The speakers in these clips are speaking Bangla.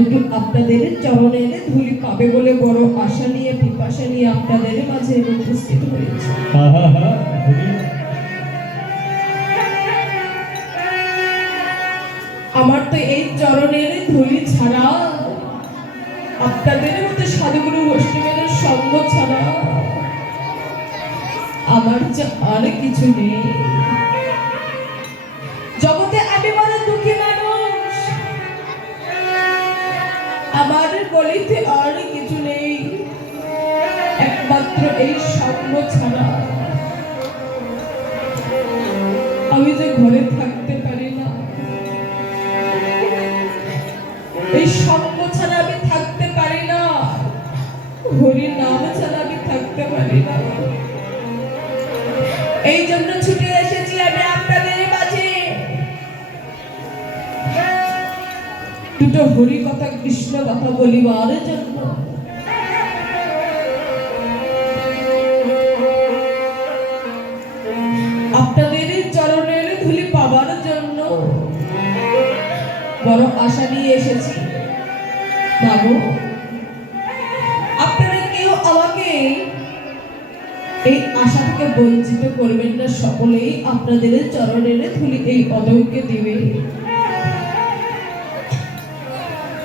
একটু আপনাদের চরণের ধুলি পাবে বলে বড় আশা নিয়ে পিপাসা নিয়ে আপনাদের মাঝে উপস্থিত হয়েছে। আমার তো এই চরণের ধুলি ছাড়া, আপনাদের মতো সাধুগুরু বৈষ্ণবের সঙ্গ ছাড়া আমার যে আর কিছু নেই। জগতে আমি বড় দুঃখী মানুষ, আমার বলিতে আর কিছু নেই, একমাত্র এই সঙ্গ ছাড়া। আমি যে ঘরে থাকতে পারি না, এই সঙ্গ ছাড়া আমি থাকতে পারি না, হরি নাম ছাড়া আমি থাকতে পারি না। এই জন্য ছুটে এসেছি আমি আপনাদের মাঝে দুটো হরি কথা কৃষ্ণ কথা বলিবার জন্য। আপনাদের চরণের ধুলি পাবার জন্য বড় আশা নিয়ে এসেছি। বাবু, আপনারা কেউ আমাকে এই আশা থেকে বঞ্চিত করবেন না, সকলেই আপনাদের চরণের ধুলি এই পদকে দিবে।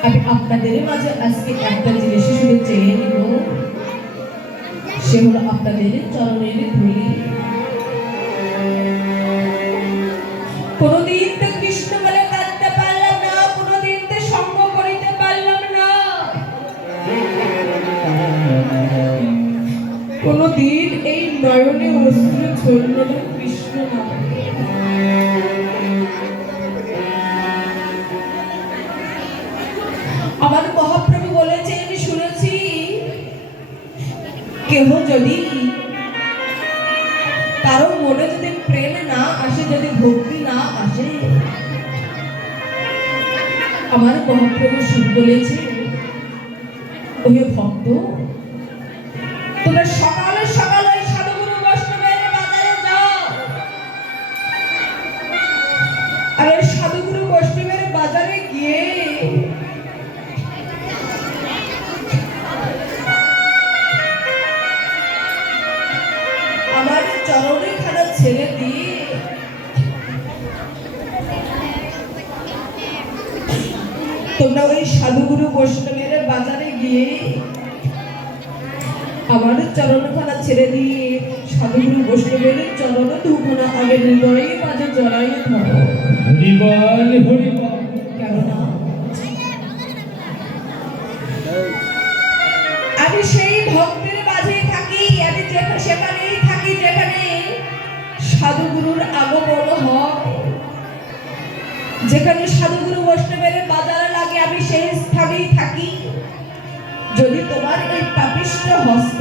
আমি আপনাদের মাঝে আজকে একটা জিনিস শুধু চেয়ে নিব, সে হলো আপনাদের চরণের ধুলি। কোনদিন তো কৃষ্ণ বলে কাঁদতে পারলাম না, কোনদিন তো সঙ্গ করিতে পারলাম না, কোনদিন এই নয়নে অশ্রু ঝরল না কৃষ্ণ নামে। আমার মহাপ্রভু বলেছেন, শুনেছি, কেহ যদি কারো মনে যদি প্রেম না আসে, যদি ভক্তি না আসে, আমার মহাপ্রভু শুভ বলেছে, ওহে ভক্ত, তোমরা সকালে সকালে ওই সাধুগুরু বৈষ্ণবের বাজারে যাও, আর ওই সাধুগুরু বৈষ্ণবের বাজারে গিয়ে আমার চরণে খানা ছেড়ে দিয়ে তোমরা ওই সাধুগুরু বৈষ্ণবের বাজারে গিয়ে আমার চরণখানা ছেড়ে দিয়ে সাধুগুরু বৈষ্ণবের চরণ দুখানা আগে হৃদয়ে মাঝে জড়াই ধরো। কেননা আমি সেই ভক্তের মাঝে থাকি, আমি সেখানেই থাকি যেখানে সাধুগুরুর আগমন হয়, যেখানে সাধুগুরু বৈষ্ণবের বাজার লাগে, আমি সেই স্থানেই থাকি। যদি তোমার এই পাপিষ্ঠ হস্ত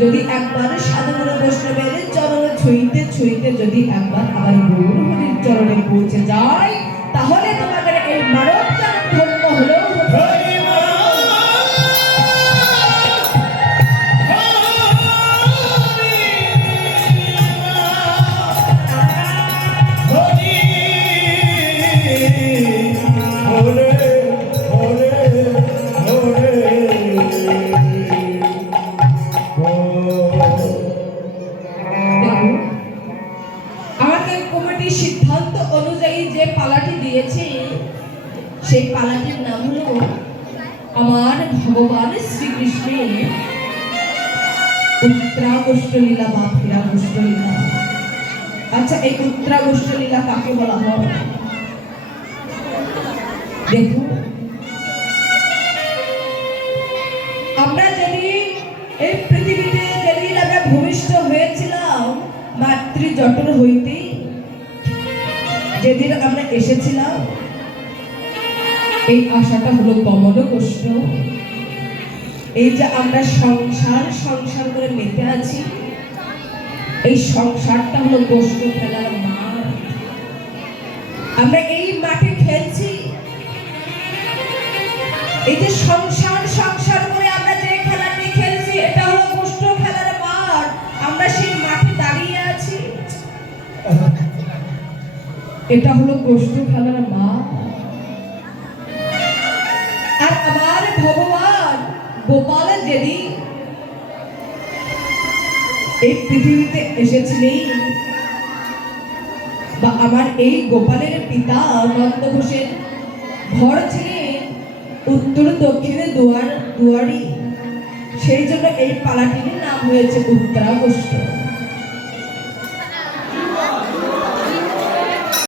যদি একবার সাধুগুরু বৈষ্ণবের চরণে ছুঁইতে ছুঁইতে যদি একবার আমার গৌর হরির চরণে পৌঁছে যায়, তাহলে তোমাদের এই মানব জন্ম ধন্য হলেও সিদ্ধান্ত অনুযায়ী যে পালাটি দিয়েছে, সেই পালাটির নাম হলো আমার ভগবান শ্রীকৃষ্ণের উত্তরাগোষ্ঠ লীলা বা ফেরাগোষ্ঠ লীলা। আচ্ছা, এই উত্তরাগোষ্ঠ লীলা কাকে বলা হয়? দেখুন, আমরা যদি এই পৃথিবীতে যেদিন আমরা ভূমিষ্ঠ হয়েছিলাম মাতৃজঠর হইতে, যেদিন আমরা এসেছিলাম, এই আশাটা হলো গমন কষ্ট। এই যে আমরা সংসার সংসার করে মেতে আছি, এই সংসারটা হলো গোষ্ঠ খেলার মাঠ। আমরা এই মাঠে খেলছি, এই যে সংসার সংসার করে আমরা যে খেলাটি খেলছি, এটা হলো গোষ্ঠ খেলার মাঠ। আমরা সেই মাঠে দাঁড়িয়ে আছি, এটা হলো গোষ্ঠ খেলার মাঠ। গোপাল যেদিন এই পৃথিবীতে এসেছিলেন, বা আমার এই গোপালের পিতা নন্দ ঘোষের ঘর ছিলেন উত্তর দক্ষিণে দুয়ারি, সেই জন্য এই পালাটির নাম হয়েছে উত্তরাগোষ্ঠ।